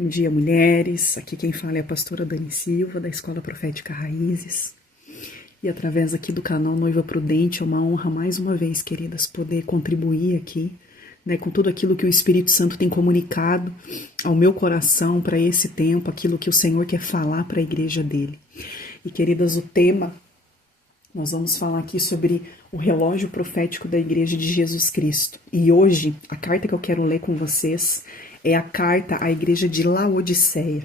Bom dia, mulheres. Aqui quem fala é a pastora Dani Silva, da Escola Profética Raízes. E através aqui do canal Noiva Prudente, é uma honra mais uma vez, queridas, poder contribuir aqui, com tudo aquilo que o Espírito Santo tem comunicado ao meu coração para esse tempo, aquilo que o Senhor quer falar para a igreja dele. E, queridas, o tema, nós vamos falar aqui sobre o relógio profético da Igreja de Jesus Cristo. E hoje, a carta que eu quero ler com vocês é a carta à Igreja de Laodiceia.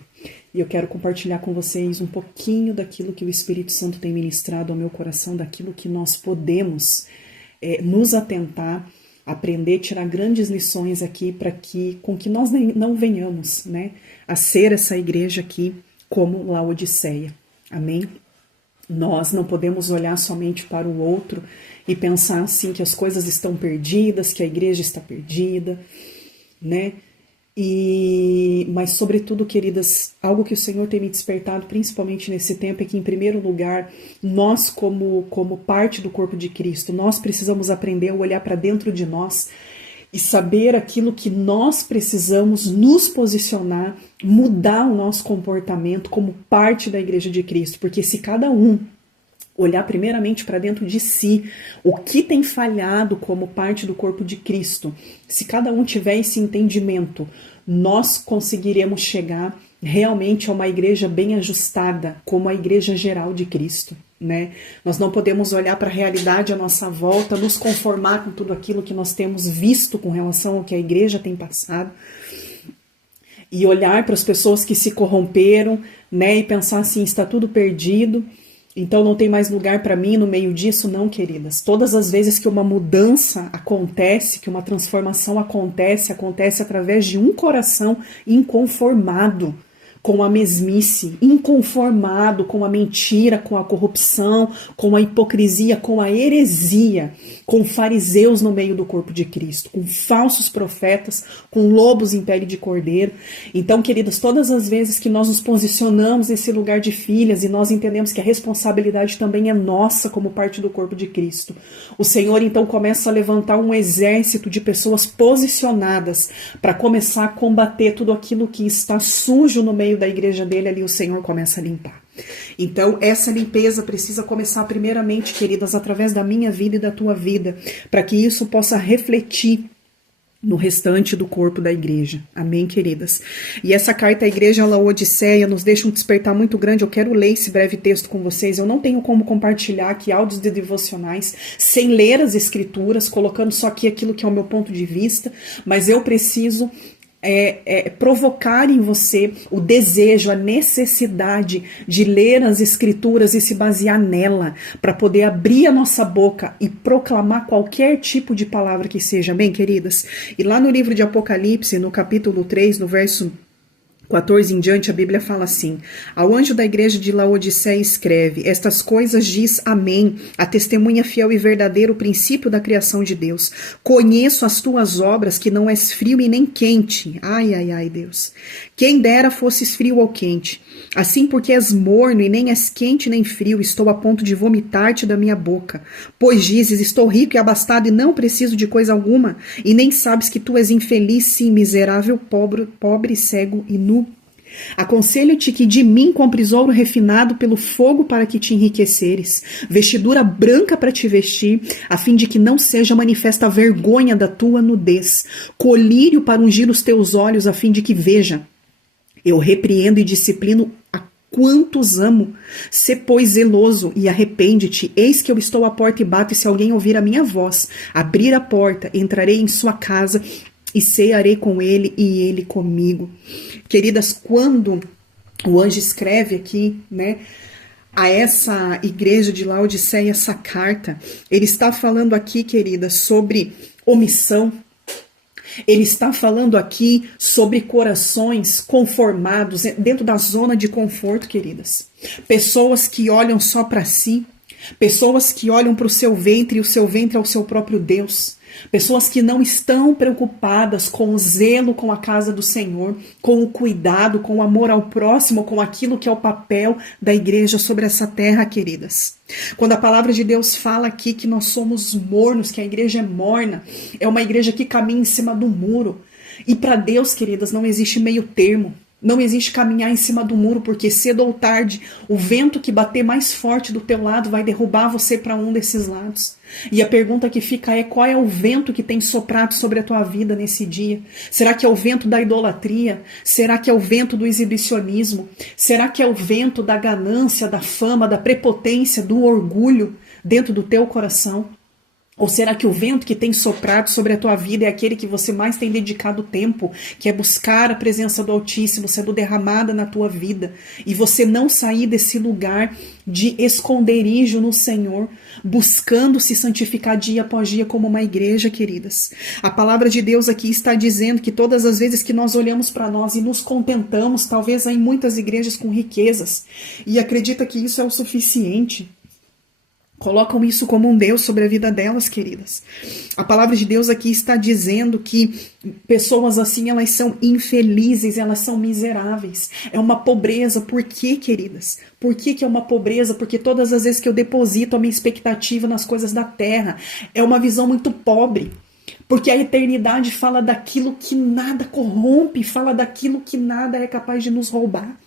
E eu quero compartilhar com vocês um pouquinho daquilo que o Espírito Santo tem ministrado ao meu coração, daquilo que nós podemos nos atentar, aprender, tirar grandes lições aqui para que com que nós não venhamos, a ser essa igreja aqui como Laodiceia. Amém? Nós não podemos olhar somente para o outro e pensar assim que as coisas estão perdidas, que a igreja está perdida, Mas sobretudo, queridas, algo que o Senhor tem me despertado, principalmente nesse tempo, é que, em primeiro lugar, nós como parte do corpo de Cristo, nós precisamos aprender a olhar para dentro de nós e saber aquilo que nós precisamos nos posicionar, mudar o nosso comportamento como parte da Igreja de Cristo, porque se cada um olhar primeiramente para dentro de si, o que tem falhado como parte do corpo de Cristo, se cada um tiver esse entendimento, nós conseguiremos chegar realmente a uma igreja bem ajustada, como a igreja geral de Cristo, Nós não podemos olhar para a realidade à nossa volta, nos conformar com tudo aquilo que nós temos visto com relação ao que a igreja tem passado, e olhar para as pessoas que se corromperam, e pensar assim, está tudo perdido, então não tem mais lugar para mim no meio disso. Não, queridas. Todas as vezes que uma mudança acontece, que uma transformação acontece através de um coração inconformado com a mesmice, inconformado com a mentira, com a corrupção, com a hipocrisia, com a heresia, com fariseus no meio do corpo de Cristo, com falsos profetas, com lobos em pele de cordeiro. Então, queridas, todas as vezes que nós nos posicionamos nesse lugar de filhas e nós entendemos que a responsabilidade também é nossa como parte do corpo de Cristo, o Senhor então começa a levantar um exército de pessoas posicionadas para começar a combater tudo aquilo que está sujo no meio da igreja dele. Ali o Senhor começa a limpar. Então essa limpeza precisa começar primeiramente, queridas, através da minha vida e da tua vida, para que isso possa refletir no restante do corpo da igreja. Amém, queridas? E essa carta à igreja Laodiceia nos deixa um despertar muito grande. Eu quero ler esse breve texto com vocês. Eu não tenho como compartilhar aqui áudios de devocionais sem ler as escrituras, colocando só aqui aquilo que é o meu ponto de vista, mas eu preciso provocar em você o desejo, a necessidade de ler as escrituras e se basear nela, para poder abrir a nossa boca e proclamar qualquer tipo de palavra que seja. Bem, queridas? E lá no livro de Apocalipse, no capítulo 3, no verso 14 em diante, a Bíblia fala assim: ao anjo da igreja de Laodiceia escreve: estas coisas diz Amém, a testemunha fiel e verdadeira, o princípio da criação de Deus. Conheço as tuas obras, que não és frio e nem quente. Ai, ai, ai, Deus. Quem dera fosses frio ou quente. Assim, porque és morno e nem és quente nem frio, estou a ponto de vomitar-te da minha boca. Pois dizes: estou rico e abastado e não preciso de coisa alguma, e nem sabes que tu és infeliz, sim, miserável, pobre, cego e nu. Aconselho-te que de mim compres ouro refinado pelo fogo para que te enriqueceres, vestidura branca para te vestir, a fim de que não seja manifesta a vergonha da tua nudez, colírio para ungir os teus olhos, a fim de que veja. Eu repreendo e disciplino a quantos amo. Sê, pois, zeloso e arrepende-te. Eis que eu estou à porta e bato, e se alguém ouvir a minha voz, abrir a porta, entrarei em sua casa e cearei com ele e ele comigo. Queridas, quando o anjo escreve aqui, a essa igreja de Laodiceia, essa carta, ele está falando aqui, queridas, sobre omissão. Ele está falando aqui sobre corações conformados dentro da zona de conforto, queridas. Pessoas que olham só para si, pessoas que olham para o seu ventre e o seu ventre é o seu próprio Deus. Pessoas que não estão preocupadas com o zelo com a casa do Senhor, com o cuidado, com o amor ao próximo, com aquilo que é o papel da igreja sobre essa terra, queridas. Quando a palavra de Deus fala aqui que nós somos mornos, que a igreja é morna, é uma igreja que caminha em cima do muro. E para Deus, queridas, não existe meio termo. Não existe caminhar em cima do muro, porque cedo ou tarde o vento que bater mais forte do teu lado vai derrubar você para um desses lados. E a pergunta que fica é: qual é o vento que tem soprado sobre a tua vida nesse dia? Será que é o vento da idolatria? Será que é o vento do exibicionismo? Será que é o vento da ganância, da fama, da prepotência, do orgulho dentro do teu coração? Ou será que o vento que tem soprado sobre a tua vida é aquele que você mais tem dedicado tempo, que é buscar a presença do Altíssimo sendo derramada na tua vida, e você não sair desse lugar de esconderijo no Senhor, buscando se santificar dia após dia como uma igreja, queridas? A palavra de Deus aqui está dizendo que todas as vezes que nós olhamos para nós e nos contentamos, talvez há em muitas igrejas com riquezas, e acredita que isso é o suficiente, colocam isso como um Deus sobre a vida delas, queridas. A palavra de Deus aqui está dizendo que pessoas assim, elas são infelizes, elas são miseráveis. É uma pobreza. Por quê, queridas? Por que é uma pobreza? Porque todas as vezes que eu deposito a minha expectativa nas coisas da terra, é uma visão muito pobre. Porque a eternidade fala daquilo que nada corrompe, fala daquilo que nada é capaz de nos roubar.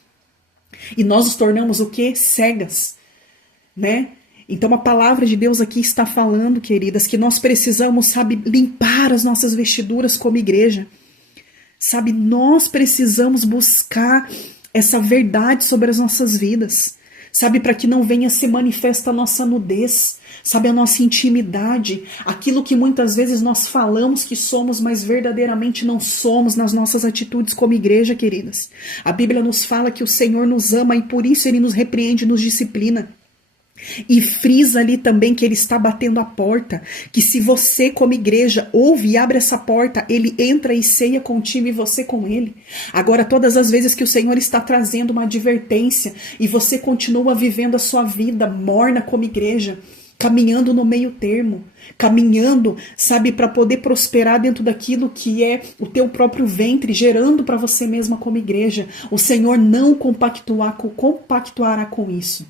E nós nos tornamos o quê? Cegas, né? Então a palavra de Deus aqui está falando, queridas, que nós precisamos, sabe, limpar as nossas vestiduras como igreja. Sabe, nós precisamos buscar essa verdade sobre as nossas vidas. Sabe, para que não venha se manifesta a nossa nudez, sabe, a nossa intimidade, aquilo que muitas vezes nós falamos que somos, mas verdadeiramente não somos nas nossas atitudes como igreja, queridas. A Bíblia nos fala que o Senhor nos ama e por isso Ele nos repreende, nos disciplina. E frisa ali também que Ele está batendo a porta, que se você como igreja ouve e abre essa porta, Ele entra e ceia contigo e você com Ele. Agora, todas as vezes que o Senhor está trazendo uma advertência e você continua vivendo a sua vida morna como igreja, caminhando no meio termo, caminhando, sabe, para poder prosperar dentro daquilo que é o teu próprio ventre, gerando para você mesma como igreja, o Senhor não compactuará com isso.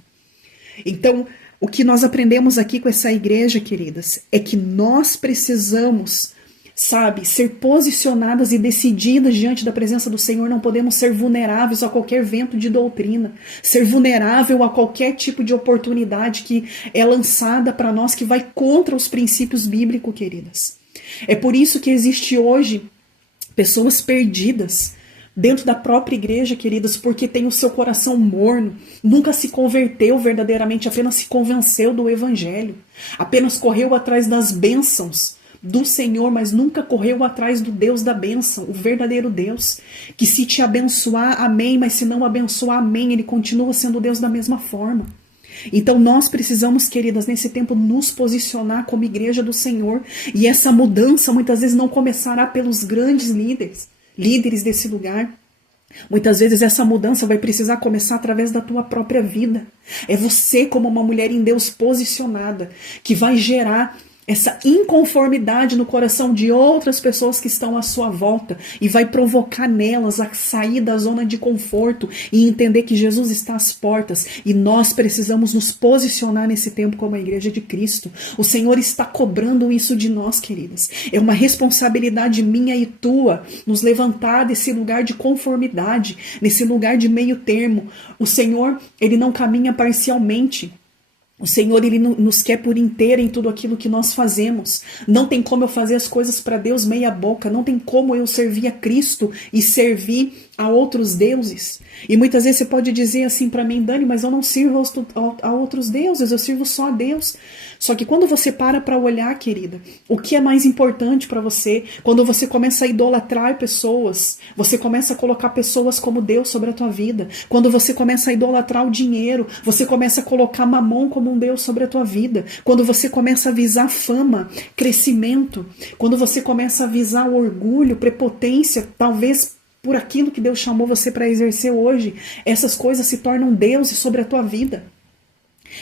Então, o que nós aprendemos aqui com essa igreja, queridas, é que nós precisamos, sabe, ser posicionadas e decididas diante da presença do Senhor. Não podemos ser vulneráveis a qualquer vento de doutrina, ser vulnerável a qualquer tipo de oportunidade que é lançada para nós, que vai contra os princípios bíblicos, queridas. É por isso que existe hoje pessoas perdidas dentro da própria igreja, queridas, porque tem o seu coração morno, nunca se converteu verdadeiramente, apenas se convenceu do evangelho, apenas correu atrás das bênçãos do Senhor, mas nunca correu atrás do Deus da bênção, o verdadeiro Deus, que se te abençoar, amém, mas se não abençoar, amém, Ele continua sendo Deus da mesma forma. Então nós precisamos, queridas, nesse tempo nos posicionar como igreja do Senhor, e essa mudança muitas vezes não começará pelos grandes líderes desse lugar. Muitas vezes essa mudança vai precisar começar através da tua própria vida. É você como uma mulher em Deus posicionada que vai gerar essa inconformidade no coração de outras pessoas que estão à sua volta e vai provocar nelas a sair da zona de conforto e entender que Jesus está às portas e nós precisamos nos posicionar nesse tempo como a igreja de Cristo. O Senhor está cobrando isso de nós, queridas. É uma responsabilidade minha e tua nos levantar desse lugar de conformidade, nesse lugar de meio termo. O Senhor, Ele não caminha parcialmente. O Senhor, Ele nos quer por inteiro em tudo aquilo que nós fazemos. Não tem como eu fazer as coisas para Deus meia boca. Não tem como eu servir a Cristo e servir a outros deuses. E muitas vezes você pode dizer assim para mim: Dani, mas eu não sirvo a outros deuses, eu sirvo só a Deus. Só que quando você para olhar, querida, o que é mais importante para você, quando você começa a idolatrar pessoas, você começa a colocar pessoas como Deus sobre a tua vida, quando você começa a idolatrar o dinheiro, você começa a colocar mamon como um Deus sobre a tua vida, quando você começa a visar fama, crescimento, quando você começa a visar o orgulho, prepotência, talvez por aquilo que Deus chamou você para exercer hoje, essas coisas se tornam deuses sobre a tua vida.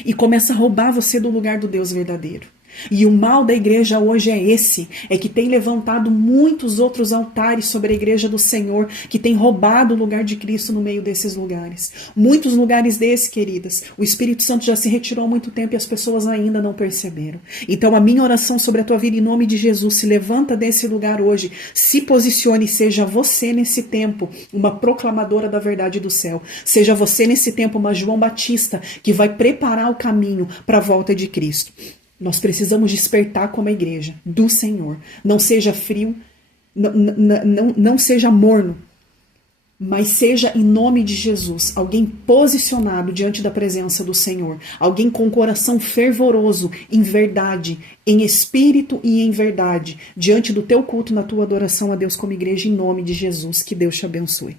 E começa a roubar você do lugar do Deus verdadeiro. E o mal da igreja hoje é esse, é que tem levantado muitos outros altares sobre a igreja do Senhor, que tem roubado o lugar de Cristo no meio desses lugares. Muitos lugares desses, queridas, o Espírito Santo já se retirou há muito tempo e as pessoas ainda não perceberam. Então a minha oração sobre a tua vida em nome de Jesus, se levanta desse lugar hoje, se posicione, seja você nesse tempo uma proclamadora da verdade do céu, seja você nesse tempo uma João Batista que vai preparar o caminho para a volta de Cristo. Nós precisamos despertar como a igreja do Senhor. Não seja frio, não seja morno, mas seja em nome de Jesus, alguém posicionado diante da presença do Senhor, alguém com coração fervoroso, em verdade, em espírito e em verdade, diante do teu culto, na tua adoração a Deus como igreja, em nome de Jesus. Que Deus te abençoe.